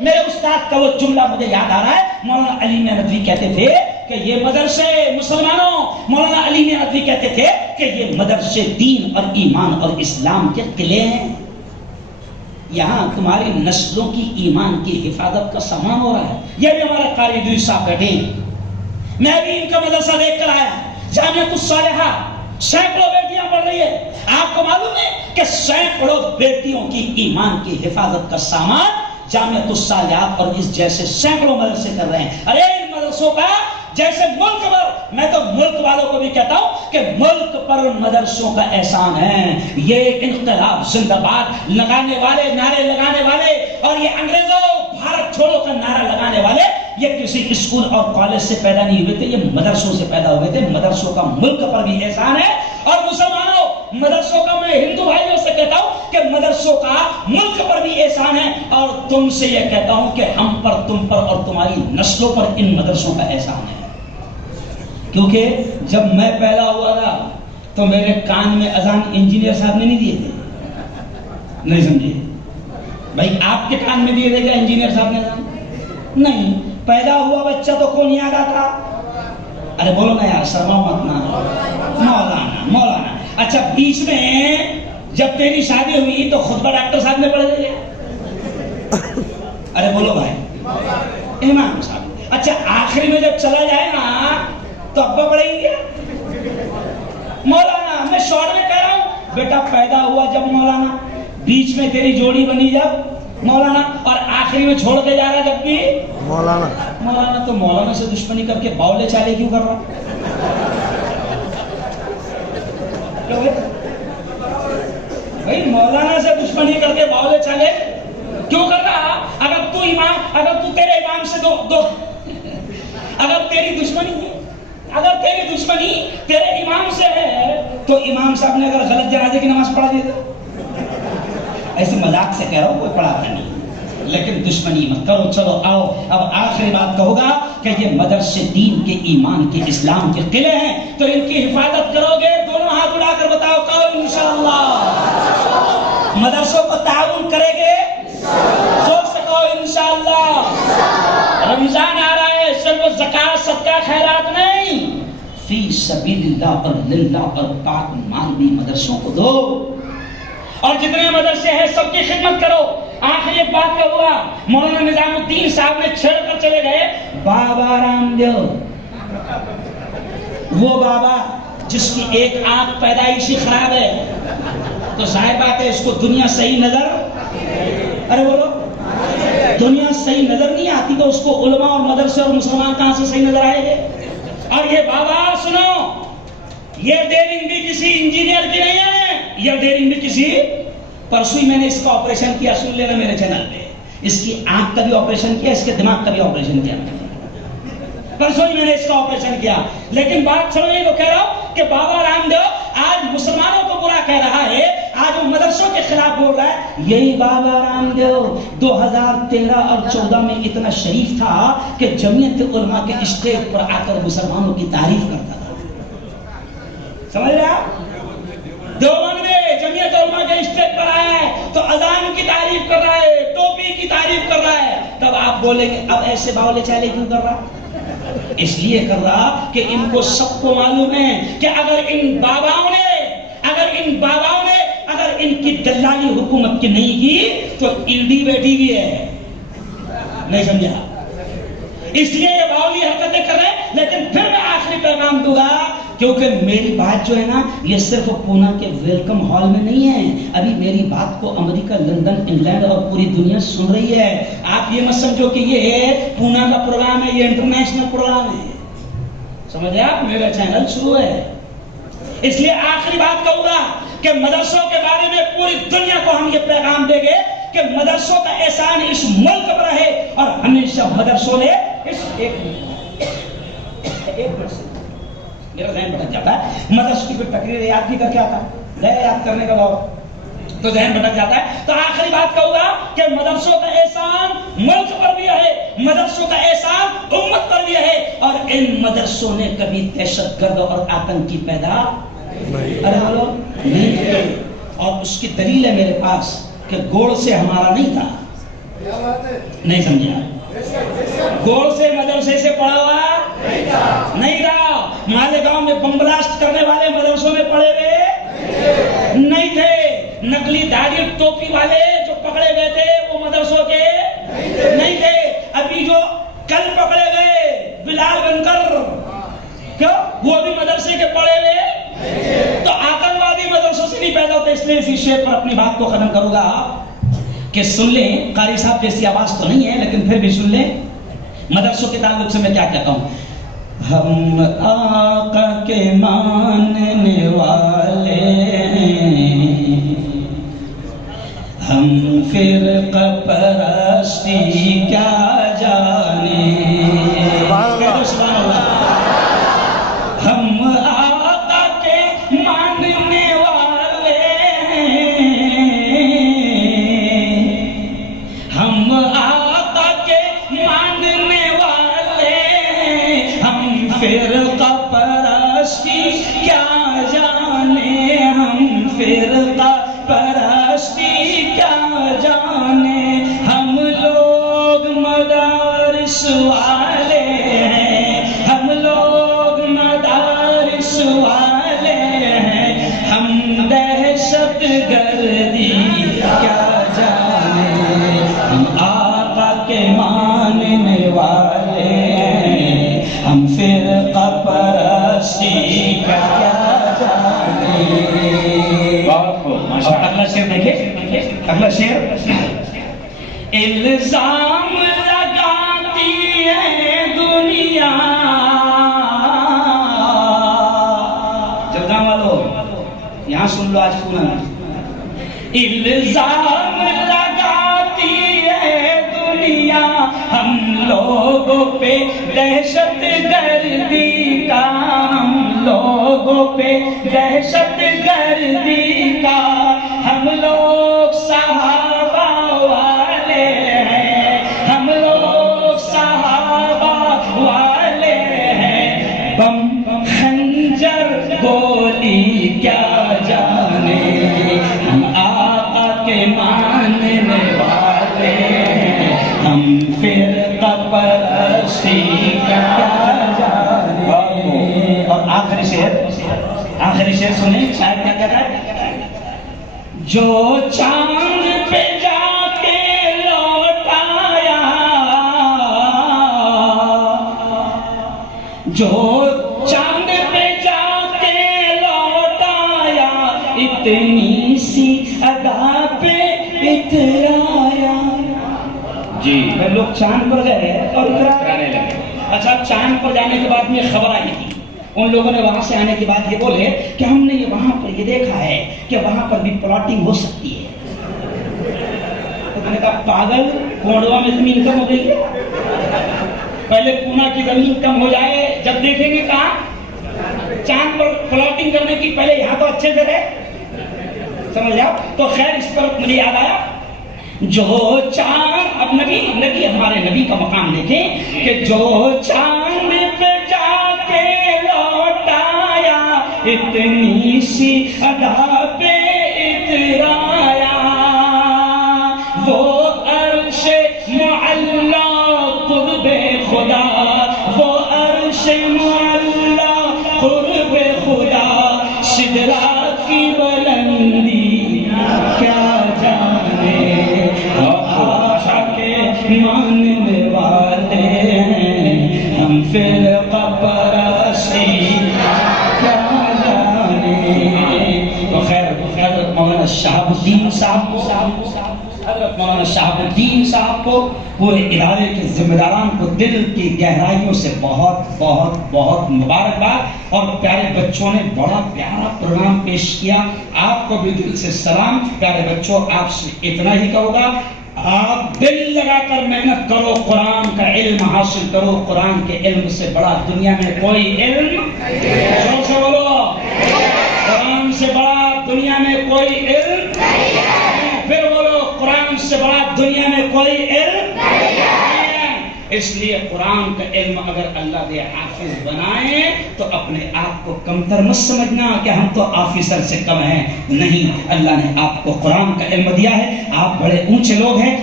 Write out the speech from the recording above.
میرے استاد کا وہ جملہ مجھے یاد آ رہا ہے، مولانا علی میاں ندوی کہتے تھے کہ یہ مدرسے مسلمانوں، مولانا علی میاں ندوی کہتے تھے کہ یہ مدرسے دین اور ایمان اور اسلام کے قلعے ہیں، یہاں تمہاری نسلوں کی ایمان کی حفاظت کا سامان ہو رہا ہے۔ یہ بھی ہمارے قاری ادریس صاحب بیٹھے ہیں، میں بھی ان کا مدرسہ دیکھ کر آیا، جامعۃ الصالحہ، سینکڑوں بیٹیاں پڑھ رہی ہے۔ آپ کو معلوم ہے کہ سینکڑوں بیٹیوں کی ایمان کی حفاظت کا سامان جامعۃ الصالحات اور اس جیسے سینکڑوں مدرسے کر رہے ہیں۔ ارے ان مدرسوں کا جیسے ملک پر، میں تو ملک والوں کو بھی کہتا ہوں کہ ملک پر ان مدرسوں کا احسان ہے۔ یہ انقلاب زندہ باد لگانے والے، نعرے لگانے والے، اور یہ انگریزوں بھارت چھوڑو کا نعرہ لگانے والے، یہ کسی اسکول اور کالج سے پیدا نہیں ہوئے تھے، یہ مدرسوں سے پیدا ہوئے تھے۔ مدرسوں کا ملک پر بھی احسان ہے، اور مسلمانوں مدرسوں کا، میں ہندو بھائیوں سے کہتا ہوں کہ مدرسوں کا ملک پر بھی احسان ہے، اور تم سے یہ کہتا ہوں کہ ہم پر، تم پر اور تمہاری نسلوں پر ان مدرسوں کا احسان ہے۔ کیونکہ جب میں پیدا ہوا تھا تو میرے کان میں اذان انجینئر صاحب نے نہیں دیے تھے، نہیں سمجھے بھائی؟ آپ کے کان میں دیے تھے کیا انجینئر صاحب نے اذان؟ نہیں، پیدا ہوا بچہ تو کون یاد آتا؟ ارے بولو نا یار، شرماؤ مت نا، مولانا۔ اچھا بیچ میں جب تیری شادی ہوئی تو خطبہ ڈاکٹر صاحب نے پڑھ دیا؟ ارے بولو بھائی، امام صاحب۔ اچھا آخری میں جب چلا جائے نا تو ابا پڑھیں گے مولانا۔ میں شارٹ میں کہہ رہا ہوں، بیٹا پیدا ہوا جب مولانا، بیچ میں تیری جوڑی بنی جب مولانا، اور آخری میں چھوڑ کے جا رہا جب بھی مولانا۔ تو مولانا سے دشمنی کر کے باولے چالے کیوں کر رہا؟ بھائی مولانا سے دشمنی کر کے باولے چالے کیوں کر رہا؟ اگر تو امام، اگر تو تیرے امام سے دو اگر تیری دشمنی تیرے امام سے ہے تو امام صاحب نے اگر غلط جنازے کی نماز پڑھا دی تو، ایسے مذاق سے کہہ رہا ہوں، کوئی پڑھاتا نہیں، لیکن دشمنی مت کرو۔ چلو آؤ، اب آخری بات کہوں گا کہ یہ مدرسے دین کے، ایمان کے، اسلام کے قلعے ہیں، تو ان کی حفاظت کرو گے؟ دونوں ہاتھ اٹھا کر بتاؤ کہو انشاءاللہ۔ مدرسوں کو تعاون کرے گے؟ زور سے کہو انشاءاللہ۔ رمضان آ رہا ہے، صرف زکات صدقہ خیرات نہیں، فی سبیل اللہ اور للہ اور پاک مال بھی مدرسوں کو دو، اور جتنے مدرسے ہیں سب کی خدمت کرو۔ آخری ایک بات کہوں گا، مولانا نظام الدین صاحب نے چھیڑ کر چلے گئے بابا رام دیو، وہ بابا جس کی ایک آنکھ پیدائشی خراب ہے، تو ظاہر بات ہے اس کو دنیا صحیح نظر، ارے بولو، دنیا صحیح نظر نہیں آتی تو اس کو علماء اور مدرسے اور مسلمان کہاں سے صحیح نظر آئے گے؟ اور یہ بابا سنو، یہ ڈیرنگ بھی کسی انجینئر کی نہیں ہے، یہ ڈیرنگ بھی کسی، پرسوئی میں نے اس کا آپریشن کیا، سن لینا میرے چینل پہ، اس کی آنکھ کا بھی آپریشن کیا، اس کے دماغ کا بھی آپریشن کیا، پرسوئی میں نے اس کا آپریشن کیا۔ لیکن بات سمجھنے کو کہہ رہا ہوں کہ بابا رام دیو آج مسلمانوں کو برا کہہ رہا ہے، آج وہ مدرسوں کے خلاف بول رہا ہے۔ یہی بابا رام دیو 2013 اور 14 میں اتنا شریف تھا کہ جمعیت علماء کے اسٹیج پر آ کر مسلمانوں کی تعریف کرتا تھا، سمجھ رہے آپ؟ دیوبند میں جمعیت علماء کے اسٹیج پر آیا ہے تو اذان کی تعریف کر رہا ہے، ٹوپی کی تعریف کر رہا ہے، تب آپ بولیں گے اب ایسے باولے چالے کیوں کر رہا؟ اس لیے کر رہا کہ ان کو سب کو معلوم ہے کہ اگر ان باباؤں نے اگر ان کی دلالی حکومت کی نہیں کی تو ایڈی بیٹھی بھی ہے، نہیں سمجھا؟ اس لیے یہ باولی حرکتیں کر رہے ہیں۔ لیکن پھر میں آخری پیغام دوں گا، کیونکہ میری بات جو ہے نا یہ صرف پونا کے ویلکم ہال میں نہیں ہے، ابھی میری بات کو امریکہ، لندن، انگلینڈ اور پوری دنیا سن رہی ہے۔ آپ یہ مت سمجھو کہ یہ پونا کا پروگرام ہے، یہ انٹرنیشنل پروگرام ہے، سمجھے آپ؟ میرا چینل شروع ہے، اس لیے آخری بات کہوں گا کہ مدرسوں کے بارے میں پوری دنیا کو ہم یہ پیغام دیں گے کہ مدرسوں کا احسان اس ملک پر رہے، اور ہمیشہ مدرسوں نے ایک منٹ سے میرا ذہن بھٹک جاتا ہے، مدرسے کی پھر تقریر یاد نہیں کر کے آتا، نیا یاد کرنے کا دور تو ذہن بھٹک جاتا ہے۔ تو آخری بات کہوں گا کہ مدرسوں کا احسان ملک پر بھی ہے، مدرسوں کا احسان امت پر بھی ہے، اور ان مدرسوں نے کبھی دہشت گرد اور آتنکی پیدا نہیں، اور اس کی دلیل ہے میرے پاس کہ گوڑ سے ہمارا نہیں تھا، نہیں سمجھا؟ گول سے مدرسے سے پڑھا ہوا نہیں رہا. مالیگاؤں میں بم بلاسٹ کرنے والے مدرسوں میں پڑھے ہوئے نہیں تھے. نقلی داڑھی ٹوپی والے جو پکڑے گئے تھے وہ مدرسوں کے نہیں تھے. ابھی جو کل پکڑے گئے بلال بن کر، کیوں؟ وہ بھی مدرسے کے پڑھے ہوئے. تو آتنکوادی مدرسوں سے نہیں پیدا ہوتے. اس لیے اسی شعر پر اپنی بات کو ختم کروں گا کہ سن لیں. قاری صاحب جیسی آواز تو نہیں ہے لیکن پھر بھی سن لیں. مدرسوں کے تعلق سے میں کیا کہتا ہوں. ہم آقا کے ماننے والے ہیں، ہم فرقہ پرستی کیا جانے. سبحان اللہ. ہم آقا کے ماننے والے ہیں، ہم آقا کے ماننے والے ہیں، ہم فرقہ پرستی کیا جانے، ہم فرقہ پرستی کیا جانے. ہم لوگ مدارس والے ہیں، ہم لوگ مدارس والے ہیں، ہم دہشت گردی کیا جانے. ہم آقا کے ماننے والے ہیں، ہم فرقہ پرستی کا کیا جانے. اگلا شعر دیکھیں، اگلا شعر. الزام لگاتی ہے دنیا، جلدہ والو یہاں سن لو آج پورا. الزام لگاتی ہے دنیا ہم لوگوں پہ دہشت گردی کا، ہم لوگوں پہ دہشت گردی کا. ہم لوگ صحابہ والے ہیں، ہم لوگ صحابہ والے ہیں، بم خنجر گولی کیا جانے. ہم آقا کے ماننے والے ہیں، ہم فرقہ پرستی کا کیا جانے. اور آخری شعر سنیں. شاید کیا کہتا ہے. جو چاند پہ جا کے لوٹ آیا، جو چاند پہ جا کے لوٹ آیا، اتنی سی ادا پہ اترایا. جی لوگ چاند پر گئے اور اترانے لگے. اچھا چاند پر جانے کے بعد میں خبر آئی تھی. ان لوگوں نے وہاں سے آنے کے بعد یہ بولے کہ ہم نے وہاں پر یہ دیکھا ہے کہ وہاں پر بھی پلاٹنگ ہو سکتی ہے. تو میں نے کہا پاگل، کونڈوا میں زمین کم ہو گئی ہے، پہلے پونا کی زمین کم ہو جائے جب دیکھیں گے کہاں چاند پر پلاٹنگ کرنے کی. پہلے یہاں تو اچھے سے رہے، سمجھ جاؤ. تو خیر اس پر مجھے یاد آیا جو چاند، اب نبی ہمارے نبی کا مقام دیکھیں کہ جو چاند پہ جا کے لوٹ آیا، اتنی سی ادا پہ اترایا. وہ عرش معلا قرب خدا، وہ عرش معلا قرب خدا، سدرا کی بلندی کیا جانے. آقا کے ماننے والے ہیں، ہم فرقہ پرستی کیا جانے. تو خیر حضرت مولانا شہاب الدین صاحب کو پورے ادارے کے ذمہ داران کو دل کی گہرائیوں سے بہت بہت بہت مبارکباد. اور پیارے بچوں نے بڑا پیارا پروگرام پیش کیا. آپ کو بھی دل سے سلام. پیارے بچوں آپ سے اتنا ہی کہوں گا، آپ دل لگا کر محنت کرو، قرآن کا علم حاصل کرو. قرآن کے علم سے بڑا دنیا میں کوئی علم، زور سے بولو، قرآن سے بڑا دنیا میں کوئی علم، پھر بولو قرآن سے بڑا دنیا میں کوئی علم. اس لیے قرآن کا علم اگر اللہ دے حافظ بنائے تو اپنے آپ کو کمتر مت سمجھنا کہ ہم تو آفیسر سے کم ہیں. نہیں، اللہ نے آپ کو قرآن کا علم دیا ہے، آپ بڑے اونچے لوگ ہیں.